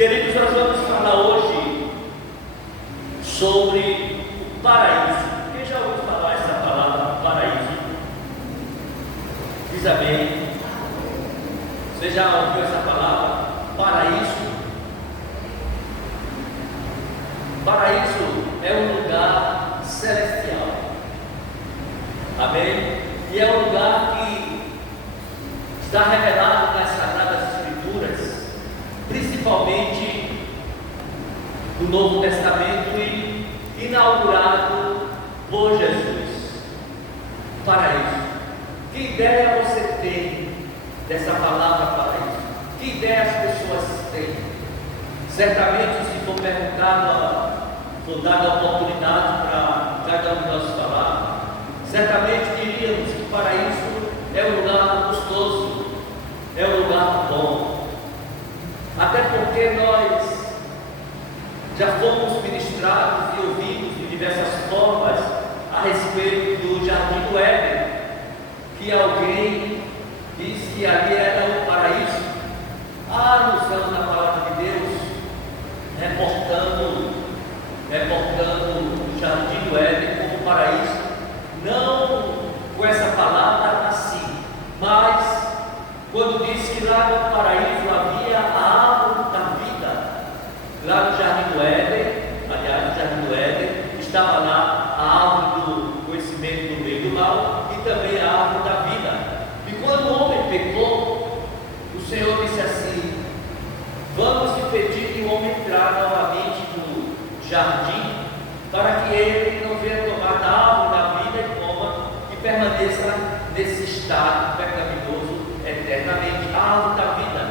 Queridos, nós vamos falar hoje sobre o paraíso. Quem já ouviu falar essa palavra, paraíso? Diz amém. Você já ouviu essa palavra, paraíso? Paraíso é um lugar celestial. Amém? E é um lugar que está revelado nas Sagradas Escrituras, principalmente no Novo Testamento e inaugurado por Jesus. Paraíso. Que ideia você tem dessa palavra paraíso? Que ideia as pessoas têm? Certamente, se for perguntado, for dada a oportunidade para cada um de nós falar, certamente diríamos que o paraíso é um lugar gostoso, é um lugar bom. Até porque nós já fomos ministrados e ouvimos de diversas formas a respeito do Jardim do Éden, que alguém disse que ali era o paraíso. Há alusão na palavra de Deus, reportando o Jardim do Éden como paraíso, não com essa palavra assim, mas quando diz que lá no paraíso havia a árvore da vida. Lá no Jardim do Éden, aliás, no Jardim do Éden, estava lá a árvore do conhecimento do bem e do mal e também a árvore da vida. E quando o homem pecou, o Senhor disse assim: vamos impedir que o homem entrar novamente no jardim, para que ele não venha tomar da árvore da vida e coma e permaneça nesse estado pecaminoso eternamente, a árvore da vida.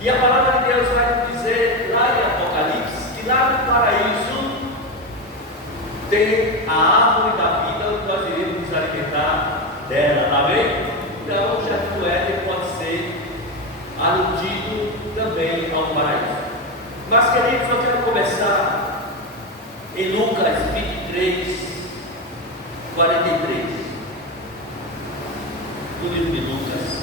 E a palavra de Deus vai nos dizer lá em Apocalipse que lá no paraíso tem a árvore da vida, onde nós iremos nos alimentar dela, amém? Então o Jardim do Éden pode ser aludido também ao paraíso. Mas, queridos, eu quero começar em Lucas 23, 43. Do livro de Lucas.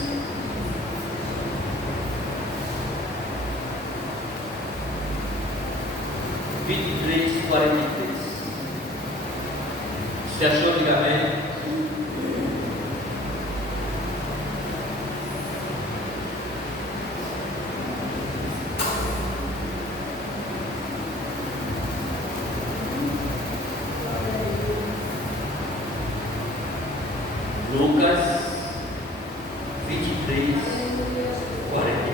(23, 43). Se achou, diga amém. Lucas 23, 43.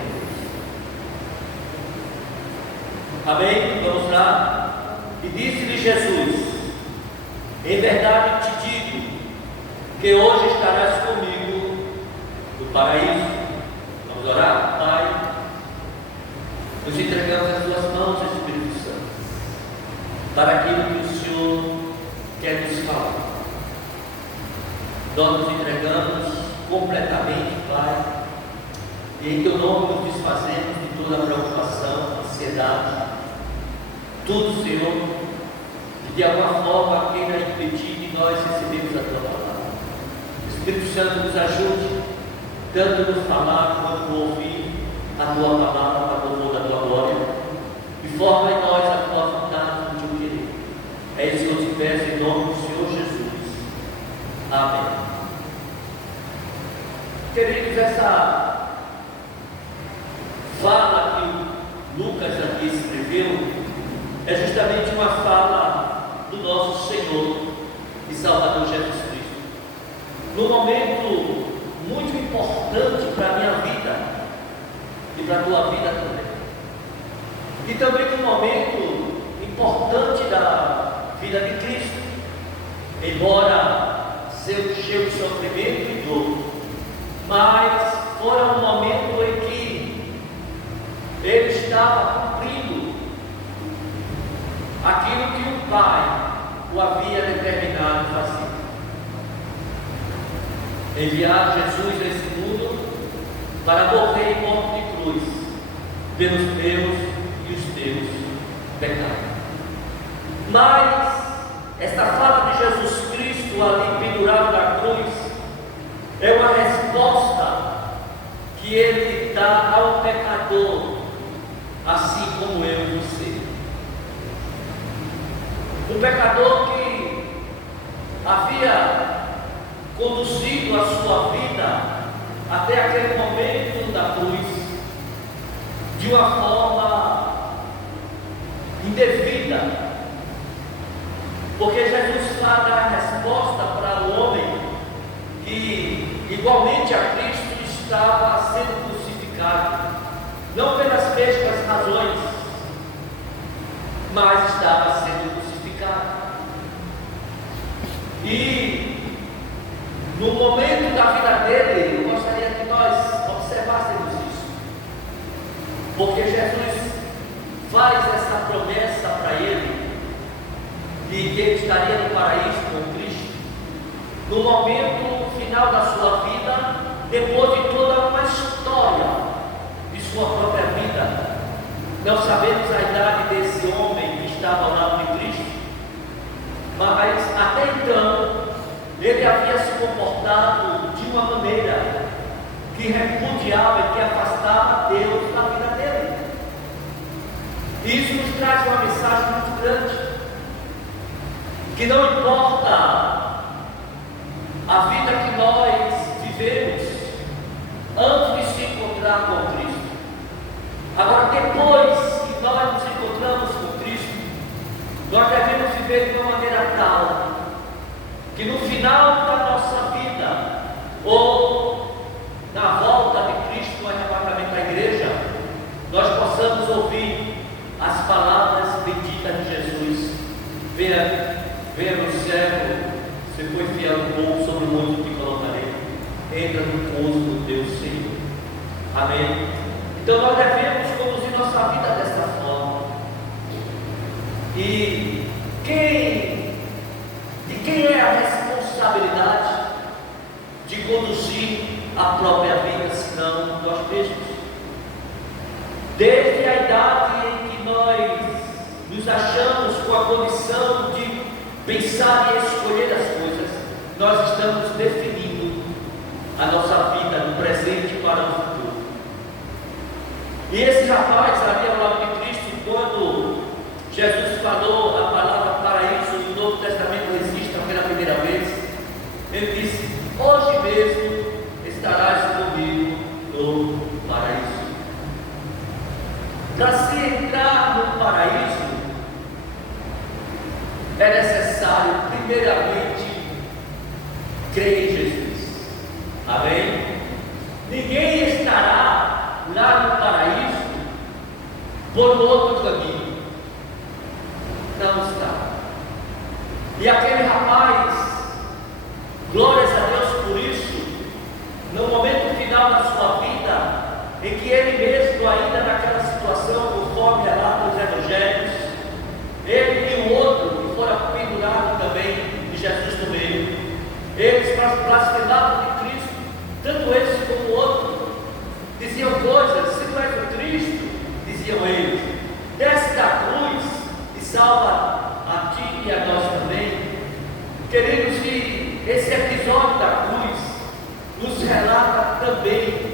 Amém? Vamos lá. E disse-lhe Jesus: em verdade te digo que hoje estarás comigo no paraíso. Vamos orar? Pai, nos entregamos as tuas mãos, Espírito Santo, para aquilo que o Senhor quer nos falar. Nós nos entregamos completamente, Pai, e em teu nome nos desfazemos de toda preocupação, ansiedade, tudo, Senhor, que de alguma forma queira impedir que nós recebemos a tua palavra. Espírito Santo, nos ajude tanto no falar quanto no ouvir a tua palavra para o louvor da tua glória, e forma em nós a tua vontade, o teu querer. É isso que eu te peço em nome do Senhor Jesus. Amém. Queridos, essa fala que Lucas aqui escreveu é justamente uma fala do nosso Senhor e Salvador Jesus Cristo, num momento muito importante para a minha vida e para a tua vida também, e também num momento importante da vida de Cristo, embora seja cheio de sofrimento e dor, mas foi um momento em que ele estava cumprindo aquilo que o Pai o havia determinado fazer: enviar Jesus a esse mundo para morrer em morte de cruz pelos meus e os teus pecados. Mas esta fala de Jesus Cristo ali pendurado na cruz é uma resposta que ele dá ao pecador, assim como Um pecador que havia conduzido a sua vida até aquele momento da cruz de uma forma indevida, porque Jesus vai dar a resposta para o homem que, igualmente a Cristo, estava sendo crucificado, não pelas mesmas razões, mas estava sendo crucificado. E no momento da vida dele, eu gostaria que nós observássemos isso, porque Jesus faz essa promessa para ele de que ele estaria no paraíso com Cristo no momento final da sua vida, depois de toda uma história de sua própria vida. Não sabemos a idade desse homem que estava ao lado de Cristo, mas até então ele havia se comportado de uma maneira que repudiava e que afastava Deus da vida dele. E isso nos traz uma mensagem muito grande, que não importa a vida que nós vivemos antes de se encontrar com Cristo, agora depois que nós nos encontramos com Cristo, nós devemos viver de uma maneira tal que no final da nossa vida, ou na volta de Cristo no arrebatamento da igreja, nós possamos ouvir as palavras benditas de Jesus: venha meu servo, você foi fiel um pouco, sobre o muito te colocarei, entra no gozo do teu Senhor. Amém? Então nós devemos conduzir nossa vida dessa forma. E de quem é a responsabilidade de conduzir a própria vida, senão nós mesmos? Desde a idade em que nós nos achamos com a condição de pensar e escolher as coisas, nós estamos definindo a nossa vida do presente para o futuro. E esse rapaz ali ao lado de Cristo, quando Jesus falou a palavra paraíso e o Novo Testamento registra pela primeira vez, ele disse: hoje mesmo estarás comigo no paraíso. Para se entrar no paraíso, é necessário, primeiramente, crer em Jesus. Amém? Ninguém estará lá no paraíso por outro caminho. Não está. E aquele rapaz, glórias a Deus por isso, no momento final da sua vida, em que ele mesmo, ainda naquela situação, conforme relata os evangelhos, ele e o outro que fora pendurado também de Jesus no meio, eles blasfemavam de Cristo, tanto esse como o outro, diziam coisas: se tu és o Cristo, diziam eles, desce da cruz e salva a ti e a nós também. Queridos, que esse episódio da cruz nos relata também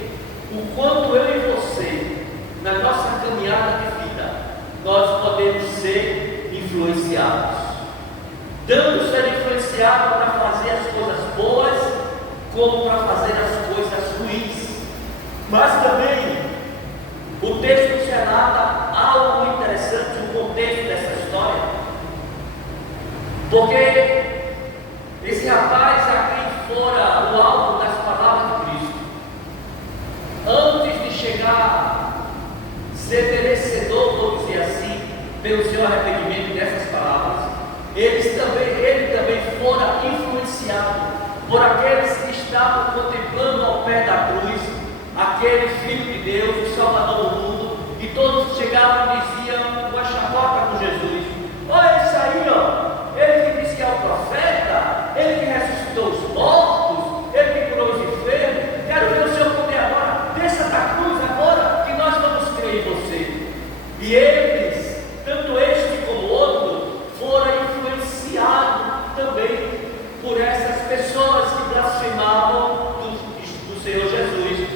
o quanto eu e você, na nossa caminhada de vida, nós podemos ser influenciados. Tanto ser influenciado para fazer as coisas boas, como para fazer as coisas ruins. Mas também o texto nos relata algo interessante, o contexto dessa história, porque esse rapaz a quem fora o alvo das palavras de Cristo, antes de chegar a ser merecedor, vou dizer assim, pelo seu arrependimento dessas palavras, ele também fora influenciado por aqueles que estavam contemplando ao pé da cruz aquele Filho de Deus, o Salvador do mundo, e todos chegavam e diziam uma chacota com Jesus: olha isso aí, ó, ele que disse que é o profeta, ele que ressuscitou os mortos, ele que curou os enfermos, quero ver o Senhor poder agora, desça da cruz agora, que nós vamos crer em você. E eles, tanto este como o outro, foram influenciados também por essas pessoas que blasfemavam do Senhor Jesus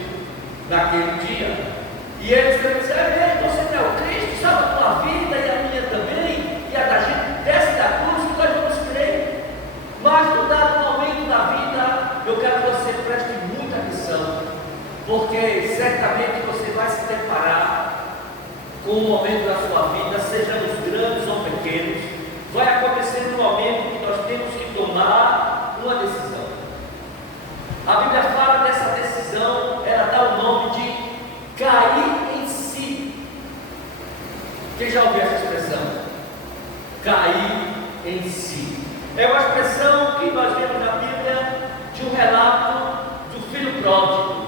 naquele dia. E eles disseram: você não é o Cristo, salva a tua vida e a minha também, e a da gente, desce da cruz com um momento da sua vida, sejamos grandes ou pequenos, vai acontecer um momento que nós temos que tomar uma decisão. A Bíblia fala dessa decisão, ela dá o nome de cair em si. Quem já ouviu essa expressão? Cair em si. É uma expressão que nós vemos na Bíblia de um relato do filho pródigo,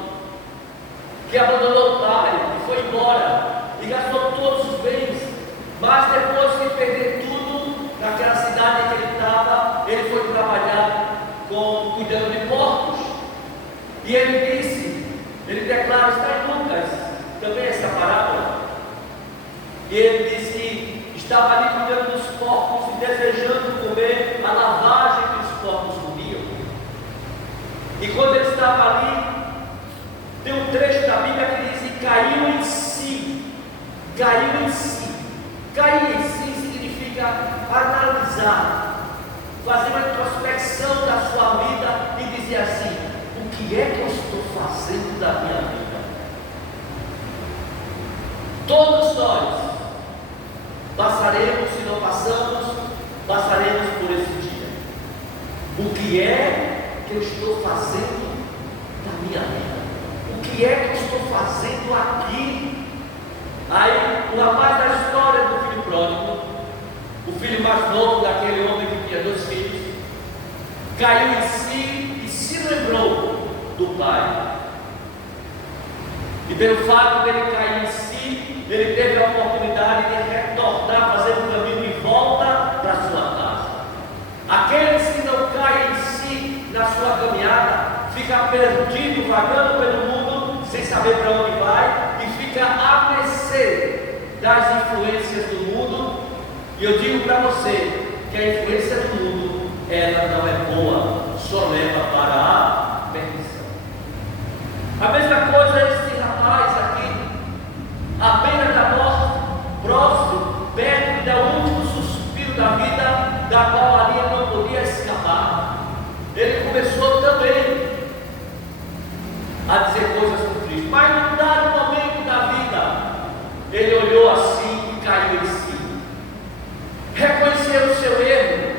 que abandonou o pai, e foi embora, e gastou todos os bens, mas depois de perder tudo, naquela cidade em que ele estava, ele foi trabalhar cuidando de porcos, e ele declara, está em Lucas, também essa parábola, e ele diz que estava ali cuidando dos porcos e desejando comer a lavagem que os porcos comiam, e quando ele estava ali, tem um trecho da Bíblia que diz que caiu em si. Caiu em si. Cair em si significa analisar, fazer uma introspecção da sua vida e dizer assim: o que é que eu estou fazendo da minha vida? Todos nós passaremos, se não passamos, passaremos por esse dia. O que é que eu estou fazendo da minha vida? O que é que eu estou fazendo aqui? Aí o rapaz da história do filho pródigo, o filho mais novo daquele homem que tinha 2 filhos, caiu em si e se lembrou do pai. E pelo fato dele cair em si, ele teve a oportunidade de retornar, fazer um caminho de volta para sua casa. Aqueles que não caem em si na sua caminhada, fica perdido, vagando pelo mundo, sem saber para onde vai, e fica a mercê das influências do mundo. E eu digo para você que a influência do mundo, ela não é boa, só leva para a perdição. A mesma coisa é esse rapaz aqui, à beira da morte, próximo, perto do último suspiro da vida, da qual ali ele não podia escapar. Ele começou também a dizer coisas com Cristo, mas num dado momento da vida, ele olhou assim e caiu em si, reconheceu o seu erro,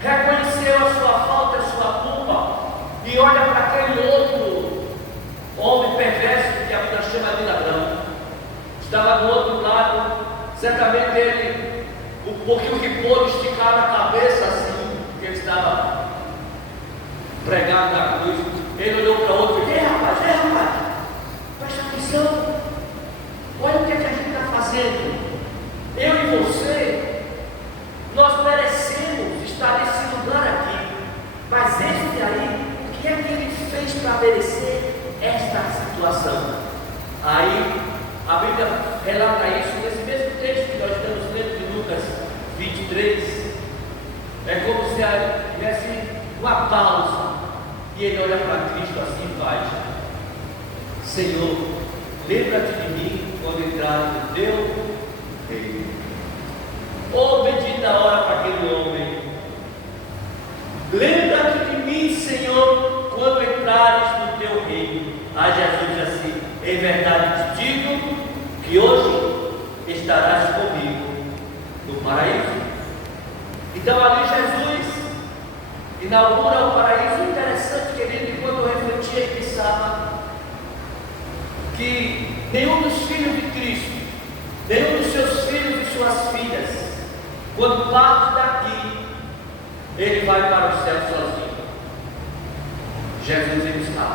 reconheceu a sua falta, a sua culpa, e olha para aquele outro homem perverso que a Bíblia chama de ladrão, estava do outro lado, certamente ele, porque o que pôde esticar a cabeça assim, porque ele estava pregado na cruz, ele olhou para o outro e disse: rapaz, presta atenção, olha o que é que a gente está fazendo, eu e você, nós merecemos estar nesse lugar aqui, mas este aí, o que é que ele fez para merecer esta situação? Aí a Bíblia relata isso nesse mesmo texto que nós estamos lendo de Lucas 23, é como se tivesse uma pausa, e ele olha para Cristo assim e faz: Senhor, lembra-te de mim quando entrar no teu reino. Oh, bendita hora para aquele homem. Lembra-te de mim, Senhor, quando entrares no teu reino. A Jesus diz assim: em verdade te digo que hoje estarás comigo no paraíso. Então ali Jesus inaugura o paraíso. Interessante, querido, quando eu refletia e pensava que nenhum dos filhos de Cristo, nenhum dos seus filhos e suas filhas, quando parte daqui, ele vai para o céu sozinho. Jesus ele está.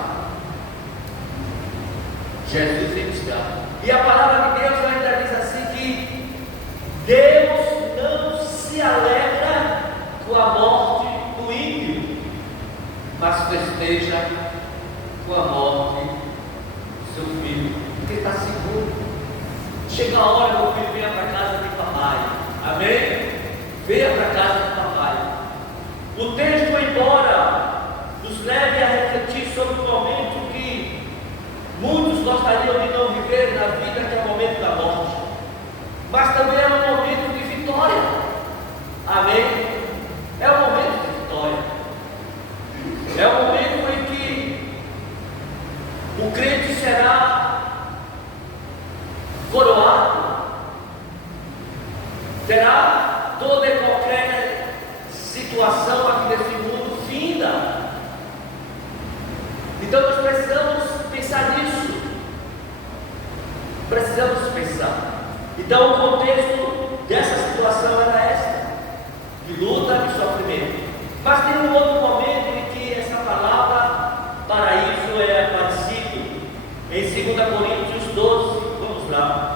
Jesus ele está. E a palavra de Deus ainda diz assim que Deus não se alegra com a morte do ímpio, mas festeja com a morte do seu filho, porque está seguro. Chega a hora, meu filho, venha para casa de papai. Amém? Venha para casa de papai. O texto, embora nos leve a refletir sobre o momento que muitos gostariam de não viver na vida, que é o momento da morte, mas também é um momento de vitória. Amém? É um momento de vitória. É um momento em que o crente será coroado, terá toda e qualquer situação aqui nesse mundo finda. Então nós precisamos pensar nisso. Precisamos pensar. Então o contexto dessa situação era esta, de luta e sofrimento. Mas tem um outro momento em que essa palavra paraíso é aparecido, em 2 Coríntios 12, vamos lá.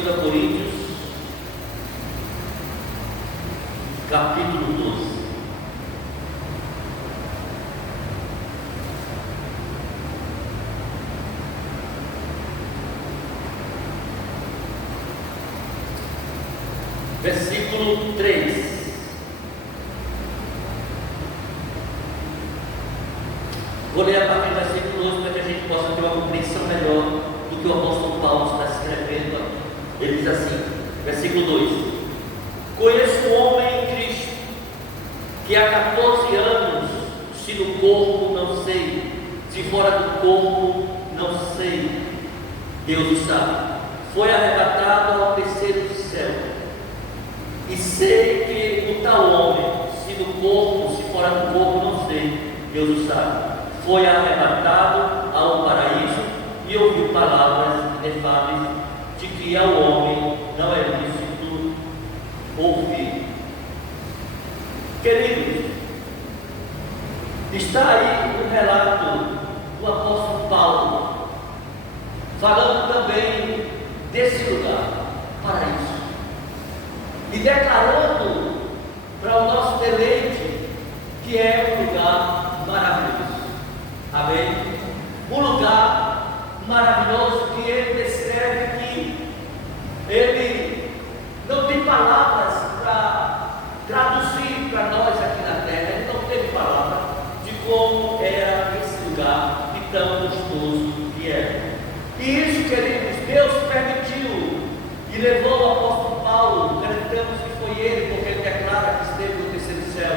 Coríntios, capítulo 12. Versículo 3. Vou ler a partir do versículo 12 para que a gente possa ter uma compreensão melhor do que o apóstolo Paulo está escrevendo aqui. Ele diz assim, versículo 2: Conheço um homem em Cristo, que há 14 anos, se no corpo não sei, se fora do corpo não sei, Deus o sabe, foi arrebatado ao terceiro céu. E sei que o tal homem, se no corpo, se fora do corpo não sei, Deus o sabe, foi arrebatado ao paraíso e ouviu palavras inefáveis, de que ao homem não é lícito ouvir. Queridos, está aí o relato do apóstolo Paulo, falando também desse lugar, paraíso, e declarando para o nosso deleite que é um lugar maravilhoso. Amém? Um lugar maravilhoso que ele descreve que ele não tem palavras para traduzir para nós aqui na terra. Ele não teve palavra de como era esse lugar e tão gostoso que era. E isso, queridos, Deus permitiu e levou o apóstolo Paulo, acreditamos que foi ele, porque ele declara que esteve no terceiro céu,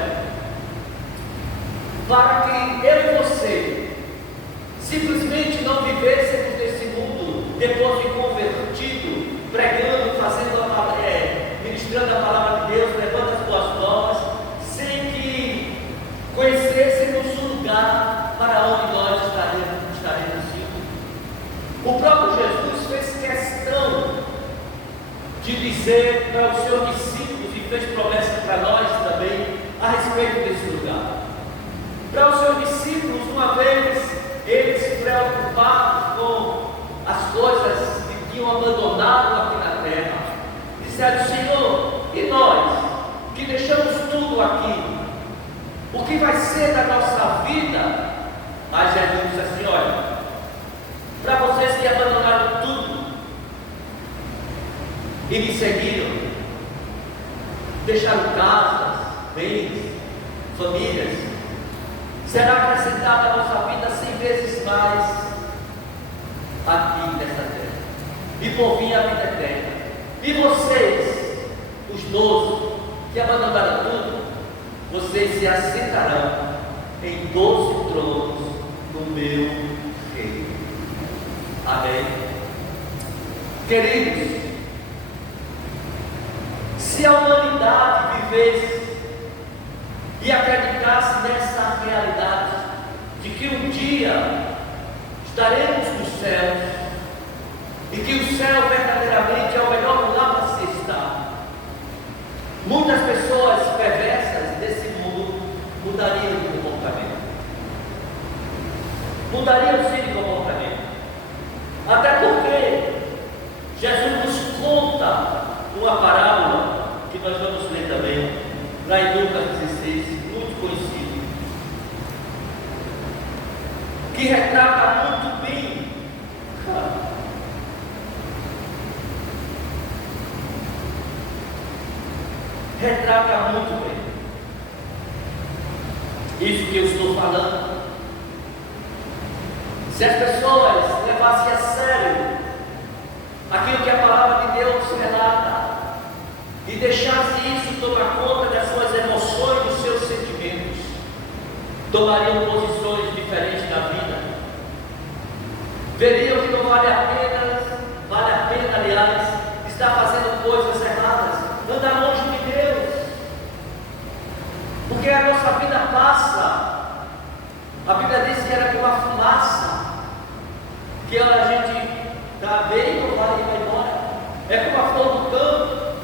para que eu e você simplesmente não vivêssemos nesse mundo depois de convertido, pregando, fazendo a palavra, ministrando a palavra de Deus, levando as boas novas, sem que conhecêssemos o lugar para onde nós estaremos indo. O próprio Jesus fez questão de dizer para os seus discípulos, e fez promessa para nós também a respeito desse lugar. Para os seus discípulos, uma vez eles preocupados com as coisas que tinham abandonado aqui na terra, disseram: Senhor, e nós que deixamos tudo aqui, o que vai ser da nossa vida? Aí Jesus disse assim: olha, para vocês que abandonaram tudo e me seguiram, deixaram casas, bens, famílias, será acrescentada a nossa vida 100 vezes mais aqui nesta terra, e por fim a vida eterna. E vocês, os 12 que abandonaram tudo, vocês se assentarão em 12 tronos no meu reino. Amém? Queridos, se a humanidade vivesse e acreditasse nessa realidade de que um dia estaremos nos céus e que o céu verdadeiramente é o melhor lugar para se estar, muitas pessoas perversas desse mundo mudariam de comportamento. Mudariam sim de comportamento. Até porque Jesus nos conta uma parábola que nós vamos ler também, lá em Lucas 16, muito conhecido, que retrata muito bem isso que eu estou falando. Se as pessoas levassem a sério aquilo que a palavra de Deus relata e deixassem isso tomar conta das suas emoções, dos seus sentimentos, tomariam posições diferentes da vida, veriam que não vale a pena, aliás, estar fazendo coisas erradas, andar longe de Deus, porque a nossa vida passa. A Bíblia diz que era como a fumaça, que a gente vem e vai embora, é como a flor do campo,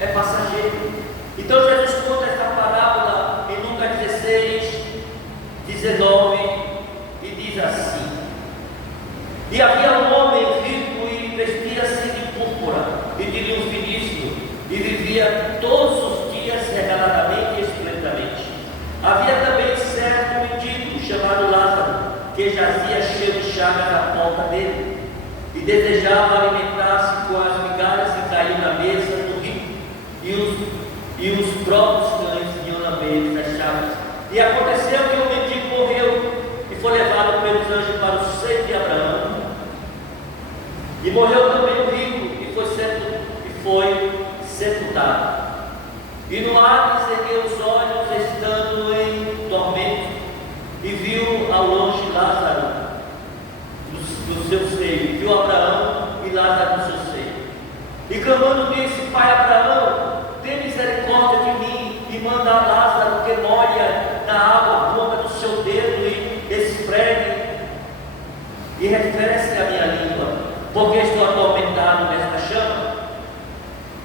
é passageiro. Então Jesus conta esta parábola em Lucas 16, 19, e diz assim: e havia um homem rico e vestia-se de púrpura e de linho finíssimo, e vivia todos os dias regaladamente e esplendidamente. Havia também certo mendigo chamado Lázaro, que jazia cheio de chagas à porta dele, e desejava alimentar-se com as migalhas que caíam na mesa do rico, e os próprios cães iam na mesa das chagas. E aconteceu que o mendigo morreu e foi levado pelos anjos para o seio de Abraão. E morreu também o rico e foi sepultado. E no Hades ergueu os olhos, estando em tormento, e viu ao longe Lázaro do seu seio, viu Abraão e Lázaro do seu seio. E clamando disse: Pai Abraão, tem misericórdia de mim, e manda a Lázaro que molhe na água a ponta do seu dedo e esfregue e refresque a minha língua, porque estou atormentado nesta chama.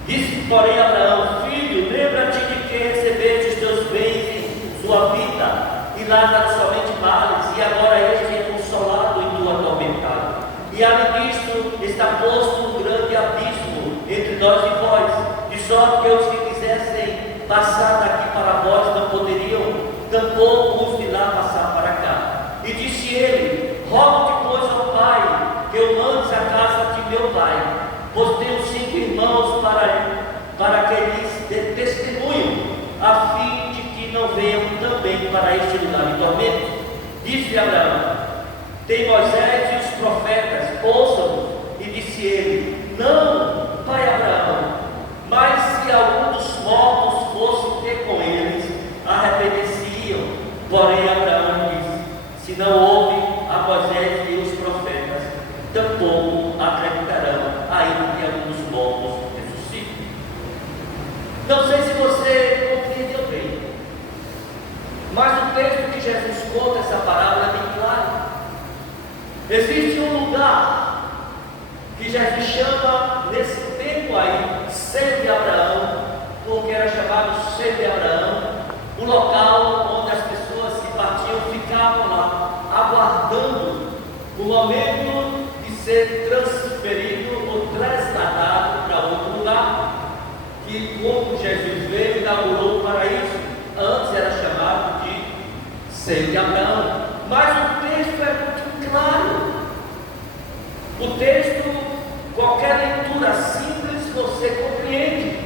Disse, porém, Abraão: Filho, lembra-te de que recebeste os teus bens em sua vida, e Lázaro somente males, e agora este é consolado e tu atormentado. E além disto, está posto um grande abismo entre nós e vós, de sorte que os que quisessem passar daqui para vós não poderiam, tampouco os de lá passar para cá. E disse ele: rogo-te, pois, ao Pai, que eu mandes a casa de meu pai, pois tenho 5 irmãos para que lhes dê testemunho, a fim de que não venham também para este lugar de tormento. Disse Abraão: tem Moisés e os profetas, ouçam-nos. E disse ele: não, pai Abraão, mas se algum dos mortos fosse ter com eles, arrepender-se-iam. Porém Abraão disse: se não houve a Moisés e os profetas, tampouco acreditarão, ainda que algum dos mortos ressuscite. Não sei se você compreendeu bem, mas o texto que Jesus conta essa parábola é bem claro. Existe um lugar que Jesus chama nesse tempo aí seio de Abraão, porque era chamado seio de Abraão, o local onde as pessoas que partiam ficavam lá, aguardando o momento de ser transferido ou trasladado para outro lugar, que como Jesus veio, inaugurou o paraíso. Antes era chamado de seio de Abraão, mas o texto é muito claro. O texto, qualquer leitura simples, você compreende.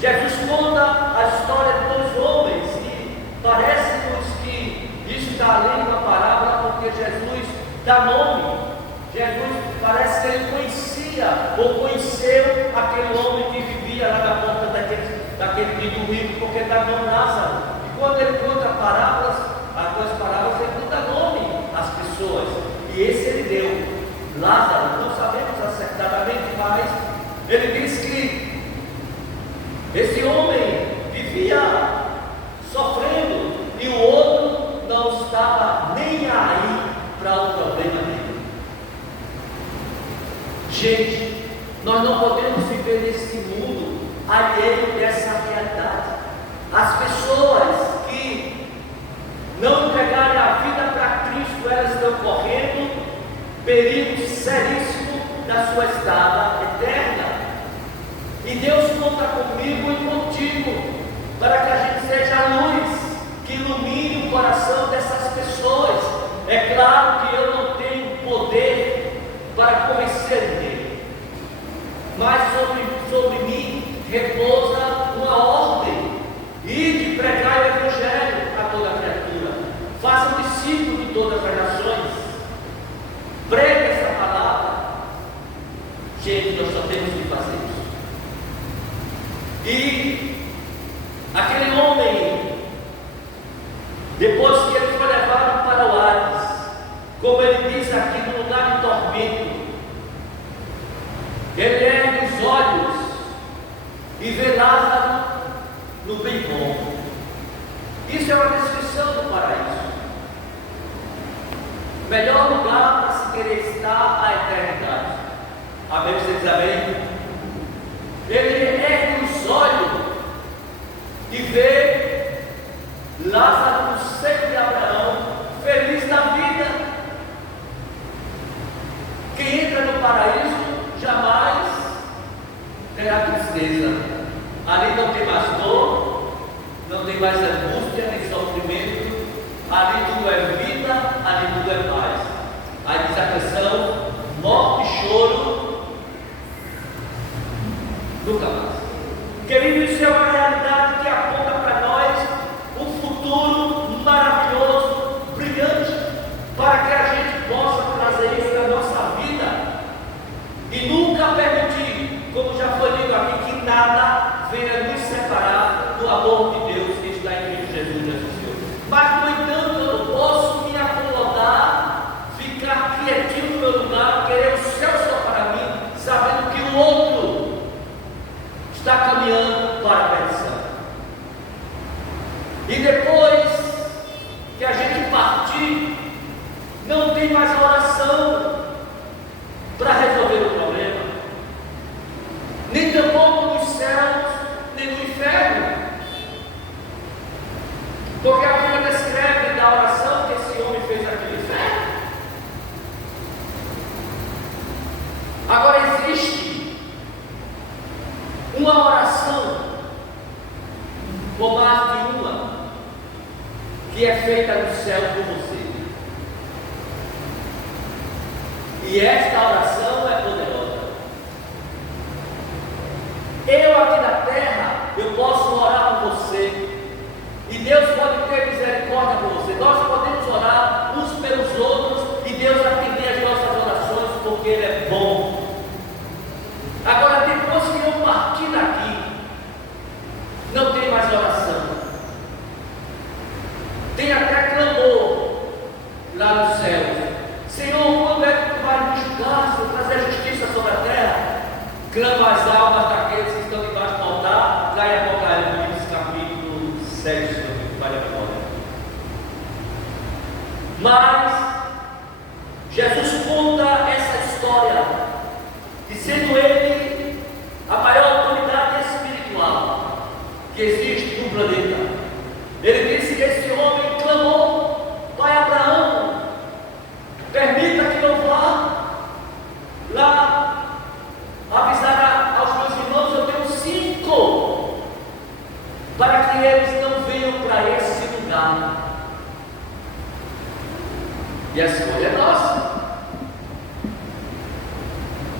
Jesus conta a história de 2 homens e parece-nos que isso está além da parábola, porque Jesus dá nome. Jesus parece que ele conhecia ou conheceu aquele homem que vivia lá na porta daquele trigo rico, porque dá nome Lázaro. E quando ele conta parábolas, as 2 parábolas, ele não dá nome às pessoas. E esse ele deu. Lázaro, não sabemos acertadamente, mas ele diz que esse homem vivia sofrendo e o outro não estava nem aí para o problema dele. Gente, nós não podemos viver nesse mundo alheio dessa realidade. As pessoas que não entregarem a vida para Cristo, elas estão correndo perigo seríssimo da sua estada eterna. E Deus conta comigo e contigo para que a gente seja a luz que ilumine o coração dessas pessoas. É claro que eu não tenho poder para convencer dele, mas sobre mim repousa uma ordem: e de pregar o Evangelho a toda criatura, façam discípulos de todas as nações. Pregue essa palavra. Gente, nós só temos que fazer isso. E aquele homem, depois que ele foi levado para o Hades, como ele diz diz aqui, no lugar de tormento, ele ergue os olhos e vê Lázaro no bem bom. Isso é uma descrição do paraíso. Melhor lugar para se querer estar a eternidade. Amém? Você diz amém? Ele ergue os olhos e vê Lázaro no seio de Abraão, feliz na vida. Quem entra no paraíso jamais terá tristeza. Ali não tem mais dor, não tem mais angústia nem sofrimento. Ali tudo é vida, ali tudo é paz. Aí diz a canção: morte e choro nunca mais. Querido, isso é uma realidade que aponta para nós um futuro maravilhoso, brilhante, para que a gente possa trazer isso na nossa vida e nunca permitir, como já foi dito aqui, que nada venha nos separar do amor de Deus que está em Cristo Jesus, nosso Senhor. Mas, no entanto, eu não posso me acomodar, ficar quietinho no meu lugar, querer o céu só para mim, sabendo que o outro está caminhando para a perdição. E depois que a gente partir, não tem mais oração para resolver o problema, nem tampouco nos céus, nem no inferno, porque a Bíblia descreve da oração que esse homem fez aqui no inferno. Agora existe uma oração, ou mais de uma, que é feita no céu por você. E esta oração é poderosa. Eu aqui na terra, eu posso orar por você, e Deus pode ter misericórdia por você. Nós podemos orar uns pelos outros, e Deus atender as nossas orações, porque Ele é bom. Agora, depois que eu partir daqui, não tem mais oração. Tem até clamor lá no céu: Senhor, quando é que tu vai nos julgar, Senhor, trazer justiça sobre a terra? Clama as almas daqueles que estão debaixo do altar, lá em Apocalipse capítulo 6, vale a pena. Mas Jesus conta essa história, dizendo Ele a maior autoridade espiritual que existe no planeta. Ele disse que esse homem clamou: Pai Abraão, permita que eu vá lá avisar aos meus irmãos, eu tenho 5, para que eles não venham para esse lugar. E a escolha é nossa.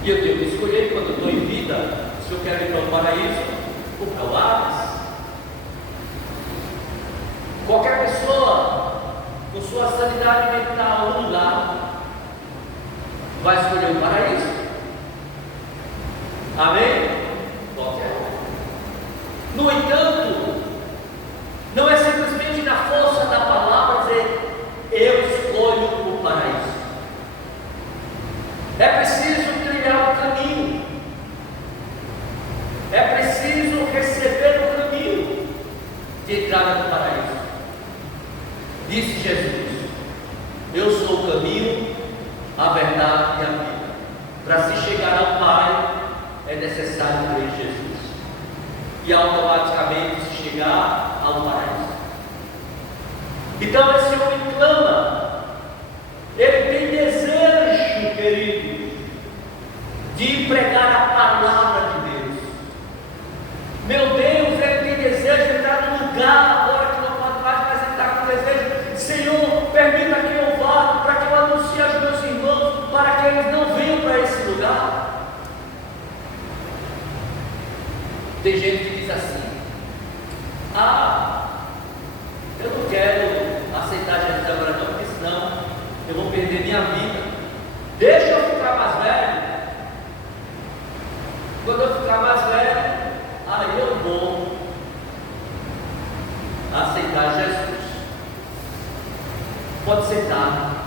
E eu tenho que escolher, quando eu estou em vida, se eu quero ir para o paraíso ou para o Hades. Qualquer pessoa com sua sanidade mental no lugar vai escolher o paraíso. Amém? Qualquer um. No entanto, não é simplesmente na força da palavra dizer eu escolho o paraíso. É preciso trilhar o caminho. É preciso receber o caminho de entrada no paraíso. Disse Jesus: eu sou o caminho, a verdade e a vida. Para se chegar ao Pai é necessário crer em Jesus, e automaticamente se chegar ao paraíso. Então esse homem clama, ele tem desejo, querido, de pregar a palavra de Deus. Meu Deus, ele tem desejo de entrar no lugar agora que não pode mais, mas ele está com desejo: Senhor, permita que eu vá, para que eu anuncie aos meus irmãos, para que eles não venham para esse lugar. Tem gente que diz assim: eu não quero aceitar Jesus agora não, porque senão eu vou perder minha vida. Deixa eu ficar mais velho. Quando eu ficar mais velho, aí eu vou aceitar Jesus. Pode ser tarde.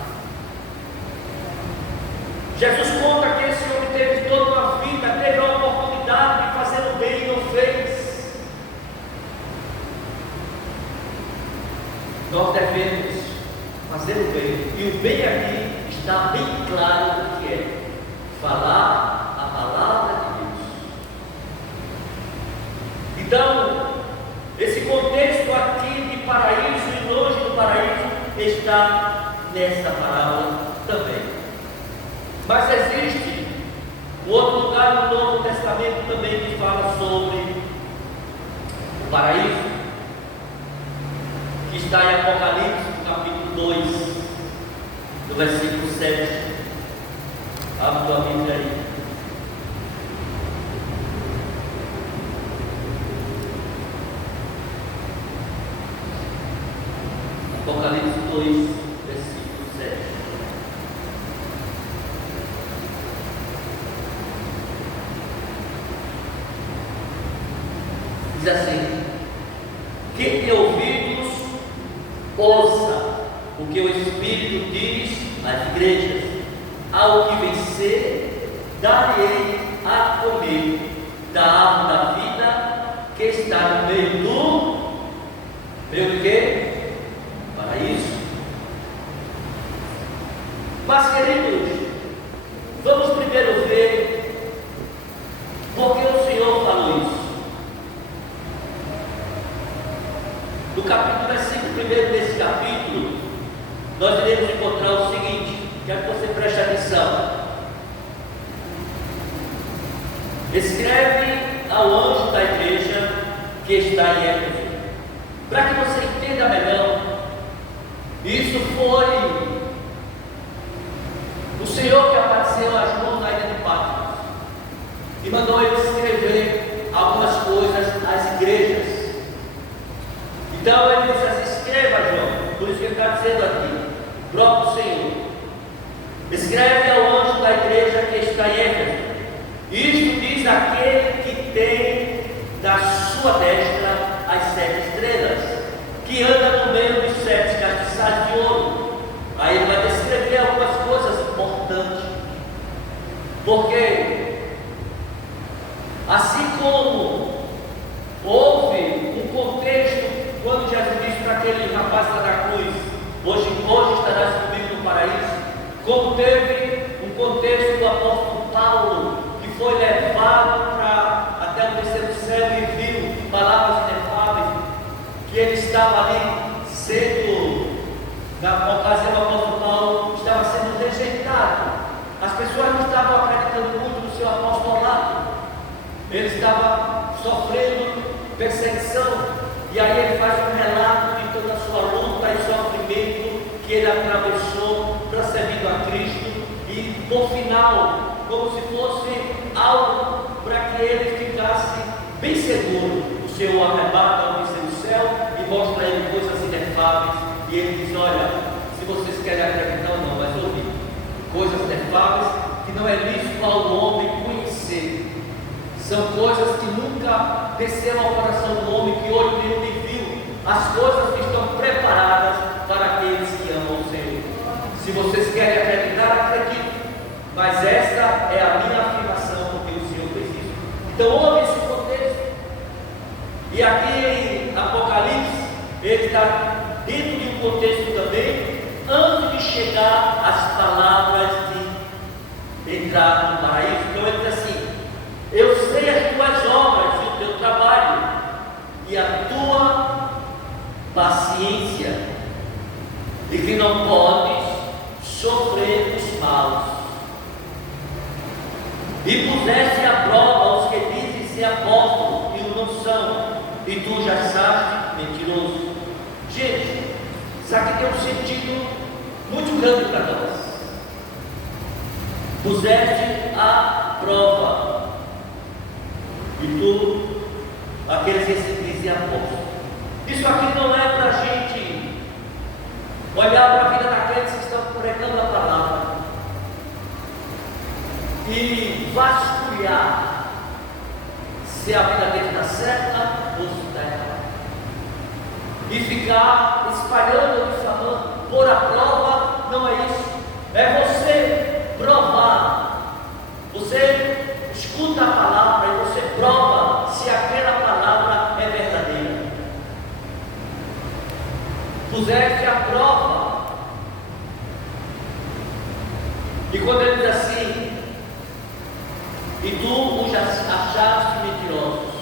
Jesus conta que esse homem teve toda uma vida, teve a oportunidade de fazer o bem e não fez. Nós devemos fazer o bem, e o bem aqui está bem claro o que é: falar a palavra de Deus. Então, esse contexto aqui de paraíso e longe do paraíso está nessa parábola também. Mas existe um outro lugar no Novo Testamento também que fala sobre o paraíso, que está em Apocalipse, capítulo 2, no versículo 7. Abre tua Bíblia aí. Apocalipse 2, versículo 7. Diz assim: quem tem ouvidos, ouça o que o Espírito diz às igrejas. Ao que vencer, darei a comer da árvore da vida que está no meio do meu quê? Paraíso. Mas, queridos, vamos primeiro ver por que o Senhor falou isso. No capítulo, versículo 1 desse capítulo, nós iremos encontrar o seguinte: quero que você preste atenção. Escreve ao anjo da igreja que está em Éfeso. Para que você entenda melhor, isso foi o Senhor que apareceu a João na ilha de Patmos e mandou ele escrever algumas coisas às igrejas. Então ele disse assim: escreva, João. Por isso que ele está dizendo aqui, o próprio Senhor: escreve ao anjo da igreja que está em Éfeso. Isto diz aquele que tem da sua destra as 7 estrelas, que anda no meio dos 7 castiçais de ouro. Aí ele vai descrever algumas coisas importantes, porque assim como houve um contexto quando Jesus disse para aquele rapaz lá da cruz: hoje estarás comigo no paraíso, como teve um contexto do apóstolo Paulo, que foi levado até o terceiro céu e viu palavras inefáveis, que ele estava ali sendo, na ocasião do apóstolo Paulo, estava sendo rejeitado. As pessoas não estavam acreditando muito no seu apostolado, ele estava sofrendo perseguição, e aí ele faz um relato de toda a sua luta e sofrimento que ele atravessou para servir a Cristo, e no final, como se fosse algo para que ele ficasse bem seguro, o Senhor arrebata ao descer do céu e mostra a ele coisas inefáveis, e ele diz: olha, se vocês querem acreditar ou não, mas ouvi coisas inefáveis que não é lícito ao homem conhecer, são coisas que nunca desceram ao coração do homem, que olho nenhum lhe viu, as coisas que estão preparadas para aqueles que amam o Senhor. Se vocês querem acreditar, acreditem, mas esta é a minha afirmação, porque o Senhor fez isso. Então ouve esse contexto, e aqui em Apocalipse ele está dentro de um contexto também, antes de chegar às palavras de entrar no paraíso. Então ele diz assim: eu sei as tuas obras e o teu trabalho e a tua paciência, e que não podes sofrer os maus, e puseste à prova os que dizem ser apóstolos e o não são, e tu já sabes, mentiroso. Gente, isso aqui tem um sentido muito grande para nós. Puseste à prova, e tu, aqueles que se dizem apóstolos. Isso aqui não é para a gente olhar para a vida daqueles que estão pregando a palavra e vasculhar se a vida dele está certa ou se está errada, e ficar espalhando ou difamando. Pôr a prova não é isso, é você provar E quando ele diz assim: e tu os achaste mentirosos,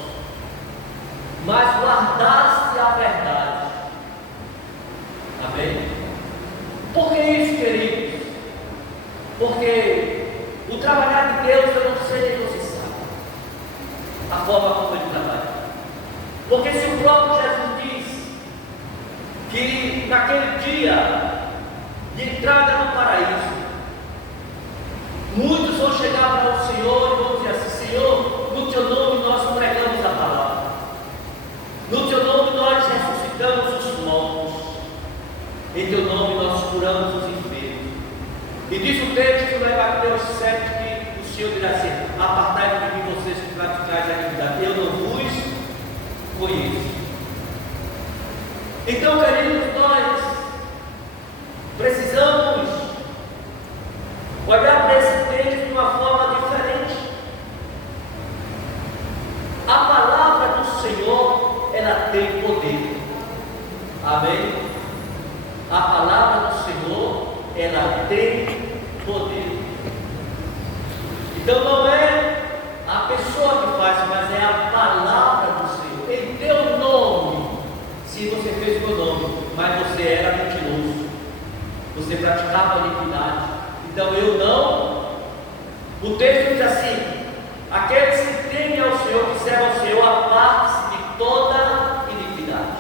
mas guardaste a verdade. Amém? Por que isso, queridos? Porque o trabalhar de Deus, eu não sei nem você sabe a forma como ele trabalha. Porque se o próprio Jesus diz que naquele dia de entrada no paraíso, muitos vão chegar para o Senhor e vão dizer assim: Senhor, no teu nome nós pregamos a palavra, no teu nome nós ressuscitamos os mortos, em teu nome nós curamos os enfermos. E diz o texto no Mateus 7 que o Senhor dirá assim: apartai-vos de mim, vocês que praticais a iniquidade, eu não vos conheço. Então, queridos, nós precisamos olhar para esse texto de uma forma diferente. A palavra do Senhor, ela tem poder. Amém? A palavra do Senhor, ela tem poder. Então não é a pessoa que faz, mas é a palavra do Senhor. Em teu nome, se você fez o meu nome, mas você era mentiroso, você praticava a iniquidade, então eu não. O texto diz assim: aqueles que temem ao Senhor, que servem ao Senhor, aparte-se de toda iniquidade.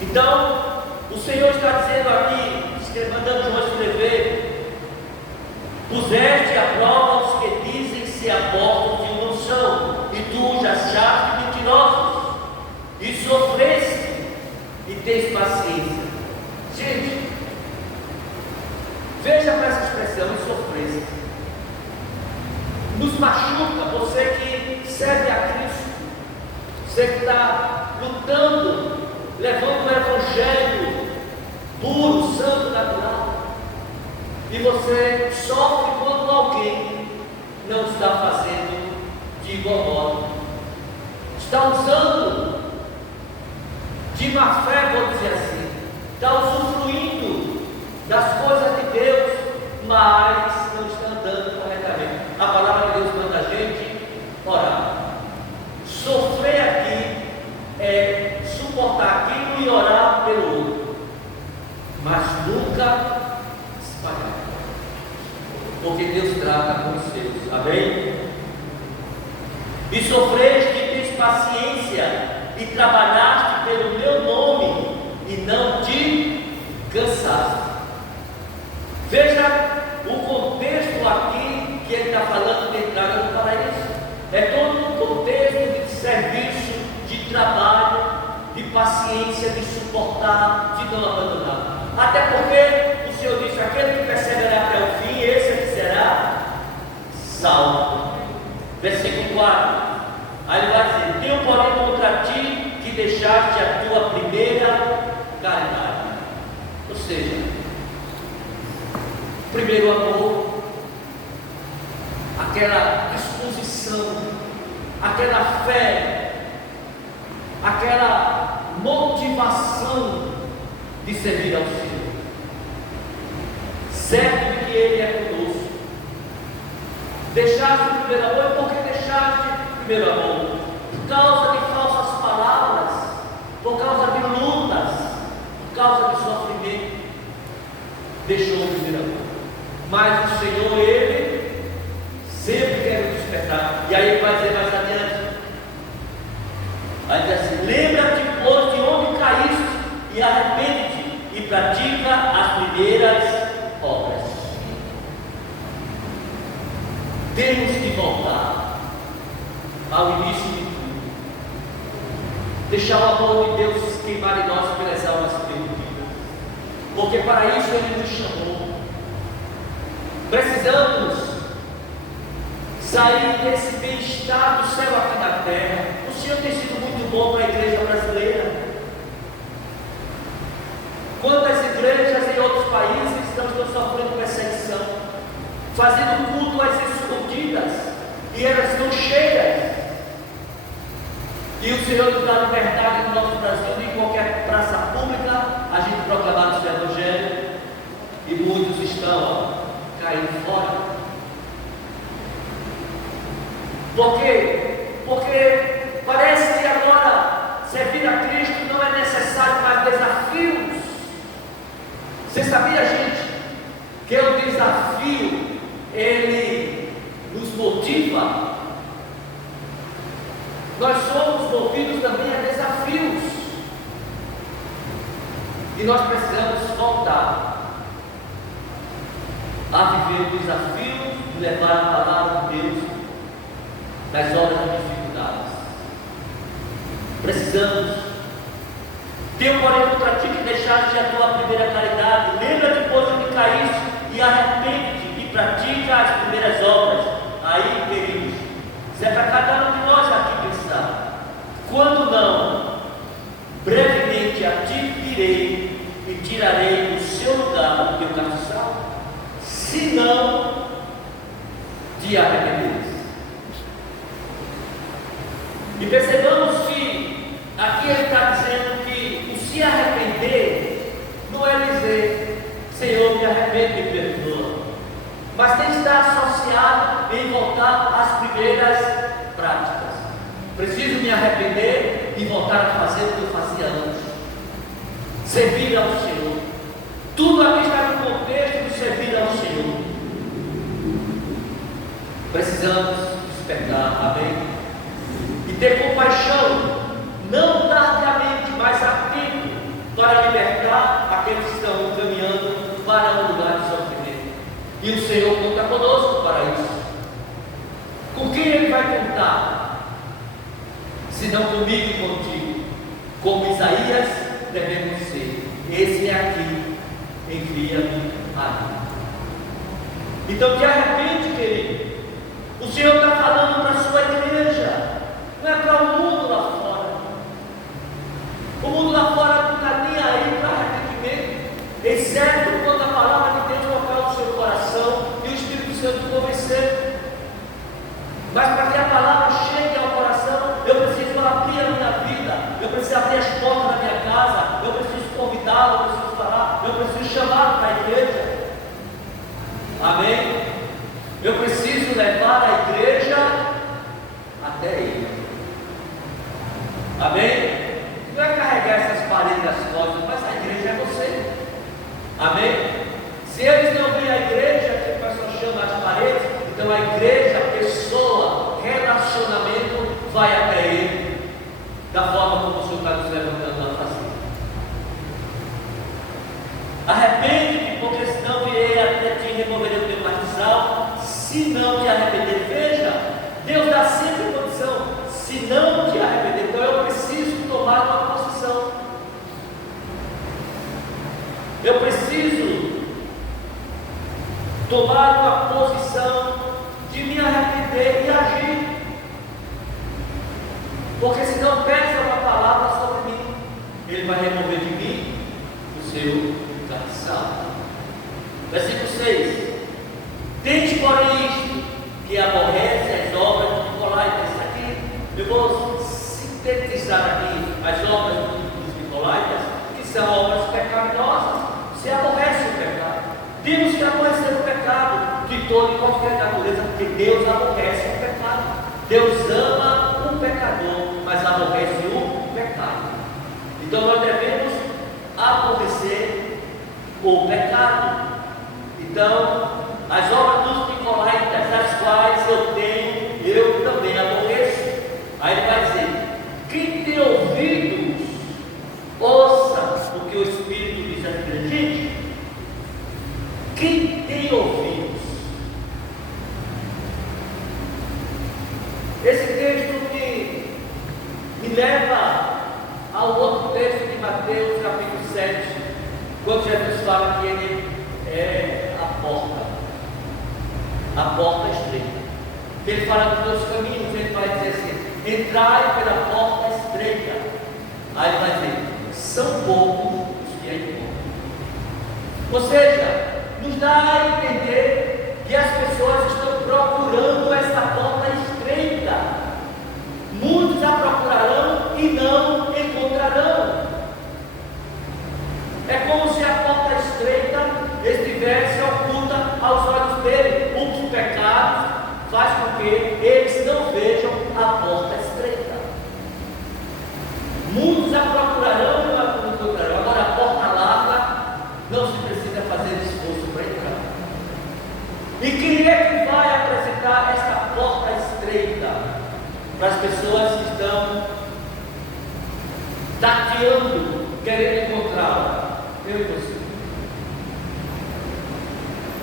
Então, o Senhor está dizendo aqui, mandando João escrever: puseste à prova os que dizem ser apóstolos e não são, e tu os achaste mentirosos, e sofreste, e tens paciência. Gente, veja para essa expressão: e sofreste. Nos machuca. Você que serve a Cristo, você que está lutando, levando o Evangelho puro, santo, natural, e você sofre quando alguém não está fazendo de igual modo, está usando de má fé, vou dizer assim, está usufruindo das coisas de Deus, mas não está andando corretamente. A palavra de Deus manda a gente orar. Sofrer aqui é suportar aquilo e orar pelo outro, mas nunca espalhar, porque Deus trata com os seus. Amém? E sofreste e tens paciência, e trabalhaste pelo meu nome, e não te cansaste. Veja o contexto aqui que ele está falando de entrada no paraíso. É todo um contexto de serviço, de trabalho, de paciência, de suportar, de não abandonar. Até porque o Senhor disse: aquele que perseverar até o fim, esse é que será salvo. Versículo 4. Aí ele vai dizer: tenho porém contra ti que deixaste a tua primeira caridade. Ou seja, primeiro amor, aquela disposição, aquela fé, aquela motivação de servir ao Senhor, certo de que Ele é conosco. Deixaste o primeiro amor. E por que deixaste o primeiro amor? Por causa de falsas palavras, por causa de lutas, por causa de sofrimento, deixou o primeiro amor. Mas o Senhor, Ele sempre quer nos despertar. E aí Ele vai dizer mais adiante, vai dizer assim: lembra-te, pois, de onde caíste, e arrepende-te, e pratica as primeiras obras. Temos que voltar ao início de tudo, deixar o amor de Deus queimar em nós pelas almas perdidas, porque para isso Ele nos chamou. Precisamos sair desse bem-estar do céu aqui na terra. O Senhor tem sido muito bom para a igreja brasileira. Quantas igrejas em outros países estão sofrendo perseguição, fazendo culto às escondidas, e elas estão cheias. E o Senhor nos dá liberdade no nosso Brasil, em qualquer praça pública, a gente proclamar o seu Evangelho, e muitos estão caindo. caindo fora. Por quê? Porque parece que agora servir a Cristo não é necessário mais desafios. Você sabia, gente, que o desafio, ele nos motiva? Nós somos movidos também a desafios. E nós precisamos voltar a viver o desafio de levar a palavra de Deus nas horas de dificuldades. Precisamos. Tenho, porém, contra ti que deixaste a tua primeira caridade. Lembra depois de que caíste e arrepende-te e pratica as primeiras obras. Aí, queridos, isso é para cada um de nós aqui pensar. Quando não, brevemente a ti virei e tirarei do seu lugar o teu castiçal, se não te arrependeres. E percebamos que aqui ele está dizendo que o se arrepender não é dizer, Senhor, me arrependo, me perdoa, mas tem que estar associado em voltar às primeiras práticas. Preciso me arrepender e voltar a fazer o que eu fazia antes. Servir ao Senhor. Tudo aqui está no contexto de servir ao Senhor. Precisamos despertar, amém? E ter compaixão, não tardiamente, mas a tempo, para libertar aqueles que estão caminhando para um lugar de sofrimento. E o Senhor conta conosco para isso. Com quem Ele vai contar? Se não comigo e contigo. Como Isaías devemos ser. Esse é aqui, envia-me a mim. Então te arrepende, querido. O Senhor está falando para a sua igreja. Não é para o mundo lá fora. O mundo lá fora não está nem aí para arrependimento, exceto quando a palavra de Deus tocar no seu coração e o Espírito Santo convencer. Mas para que a palavra chegue ao coração, eu preciso abrir a minha vida, eu preciso abrir as portas da minha casa, eu preciso convidá-lo, eu preciso falar, eu preciso chamá-lo para a igreja. Amém? Eu preciso levar a igreja até ele. Amém? Não é carregar essas paredes das costas, mas a igreja é você. Amém? Se eles não veem a igreja, que o pessoal chama as paredes, então a igreja, a pessoa, relacionamento, vai até ele, da forma como o Senhor está nos levantando a fazer. Arrepende-te, porque senão virei até ti e removerei o teu castiçal, se não te arrepender. Veja, Deus dá sempre condição, se não te arrepender. Então eu preciso tomar uma posição. Eu preciso tomar uma posição de me arrepender e agir. Porque senão pesa uma palavra sobre mim. Ele vai remover de mim o seu castiçal. Versículo 6. Tens, porém, isto, que aborrece as obras de Nicolaítas. Aqui, eu vou sintetizar aqui as obras dos Nicolaítas, que são obras pecaminosas. Se aborrece o pecado. Temos que aborrecer o pecado de toda e qualquer natureza, porque Deus aborrece o pecado. Deus ama o pecador, mas aborrece o pecado. Então nós devemos aborrecer o pecado. Então, as obras dos Nicolaítas, as quais eu também aborreço. Aí ele vai dizer: quem tem ouvidos, ouça o que o Espírito diz à igreja. Gente, quem tem ouvidos? Esse texto me leva ao outro texto de Mateus, capítulo 7, quando Jesus fala que ele é a porta estreita. Ele fala dos dois caminhos, ele vai dizer assim: entrai pela porta estreita. Aí ele vai dizer: são poucos os que a encontram. Ou seja, nos dá a entender que as pessoas estão procurando essa porta estreita. Muitos a procurarão e não encontrarão. É como se a porta estreita estivesse oculta aos olhos deles. faz com que eles não vejam a porta estreita. Muitos a procurarão e não a encontrarão. Agora, a porta larga, não se precisa fazer esforço para entrar. E quem é que vai apresentar esta porta estreita para as pessoas que estão tateando, querendo encontrá-la? Eu e você.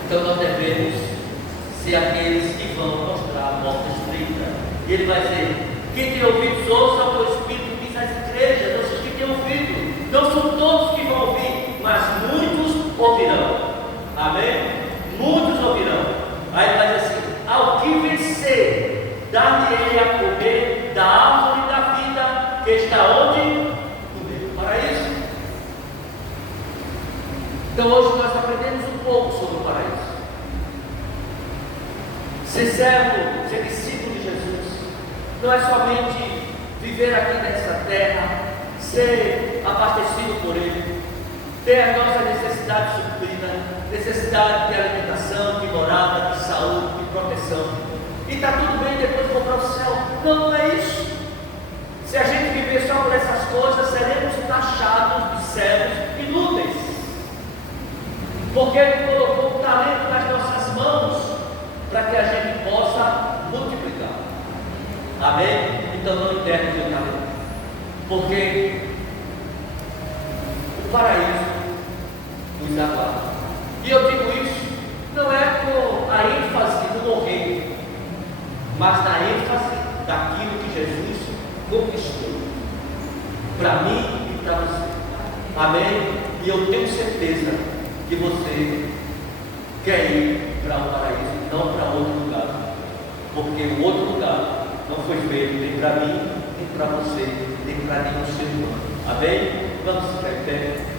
Então nós devemos ser aqueles que vão mostrar a porta estreita. E ele vai dizer: quem tem ouvidos, ouça o que o Espírito diz às igrejas. Não sei quem tem ouvido. Não são todos que vão ouvir, mas muitos ouvirão. Amém? Muitos ouvirão. Aí ele vai dizer assim: ao que vencer, dar-lhe-ei a comer da árvore da vida, que está onde? No meio do paraíso. Então hoje nós aprendemos um pouco sobre o paraíso. Ser servo, ser discípulo de Jesus, não é somente viver aqui nessa terra, ser abastecido por Ele, ter a nossa necessidade suprida, necessidade de alimentação, de morada, de saúde, de proteção, e está tudo bem, depois vou para o céu. Não, não é isso. Se a gente viver só por essas coisas, seremos taxados de servos inúteis, porque Ele colocou o talento nas nossas mãos para que a gente possa multiplicar. Amém? Então não enterre o talento, porque o paraíso nos aguarda. E eu digo isso não é com a ênfase do morrer, mas na ênfase daquilo que Jesus conquistou para mim e para você. Amém? E eu tenho certeza que você quer ir para o paraíso, não para outro lugar, porque o outro lugar não foi feito nem para mim, nem para você, nem para nenhum ser humano. Amém? Vamos ficar em pé.